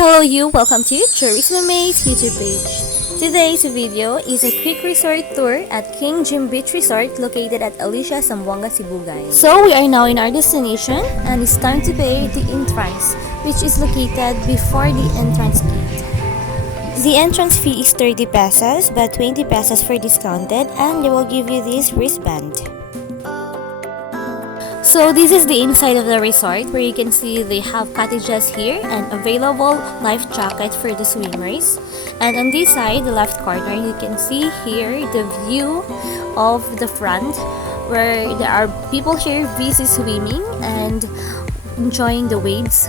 Hello you, welcome to Tourism's YouTube page. Today's video is a quick resort tour at kingjimbeachresort located at Alicia, Zamboanga, So we are now in our destination and it's time to pay the entrance, which is located before the entrance gate. The entrance fee is 30 pesos but 20 pesos for discounted, and they will give you this wristband. So this is the inside of the resort, where you can see they have cottages here and available life jacket for the swimmers. And on this side, the left corner, you can see here the view of the front, where there are people here busy swimming and enjoying the waves.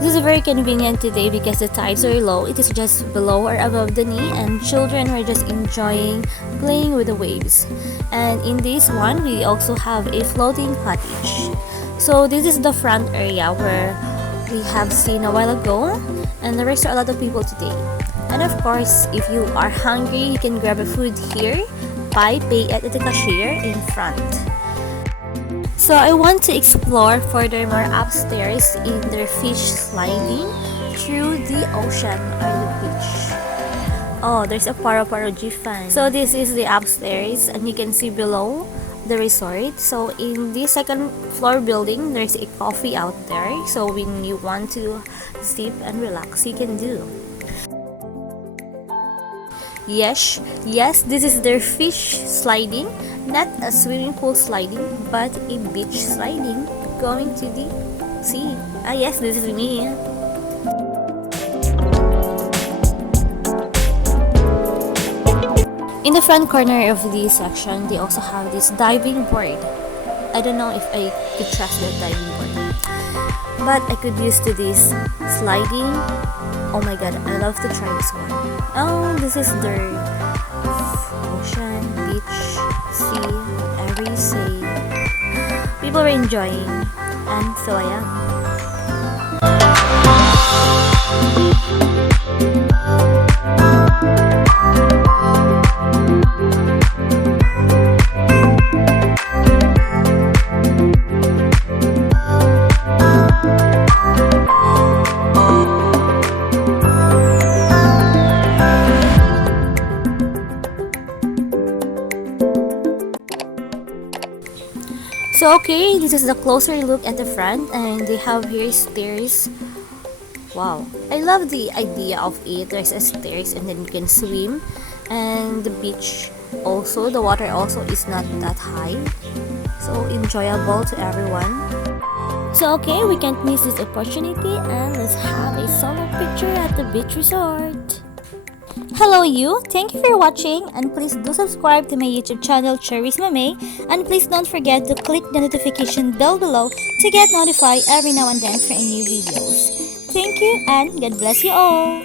This is very convenient today because the tides are low. It is just below or above the knee, and children are just enjoying playing with the waves. And in this one, we also have a floating cottage. So this is the front area where we have seen a while ago, and there is a lot of people today. And of course, if you are hungry, you can grab a food here by pay at the cashier in front. So I want to explore furthermore upstairs in their fish sliding through the ocean or the beach. Oh, there's a paro-paro fan. So this is the upstairs, and you can see below the resort. So in the second floor building, there's a coffee out there. So when you want to sip and relax, you can do. Yes, this is their fish sliding. Not a swimming pool sliding, but a beach sliding going to the sea. Ah yes, this is me. In the front corner of this section, they also have this diving board. I don't know if I could trust that diving board, but I could use to this sliding. Oh my god, I love to try this one. Oh, this is their ocean, beach, sea, whatever you say. People are enjoying, and so I am. So okay, this is the closer look at the front, and they have here stairs. Wow, I love the idea of it. There's a stairs and then you can swim, and the beach also, the water also is not that high, so enjoyable to everyone. So okay, we can't miss this opportunity, and let's have a solo picture at the beach resort. Hello you, thank you for watching, and please do subscribe to my YouTube channel Tourismame, and please don't forget to click the notification bell below to get notified every now and then for new videos. Thank you, and God bless you all.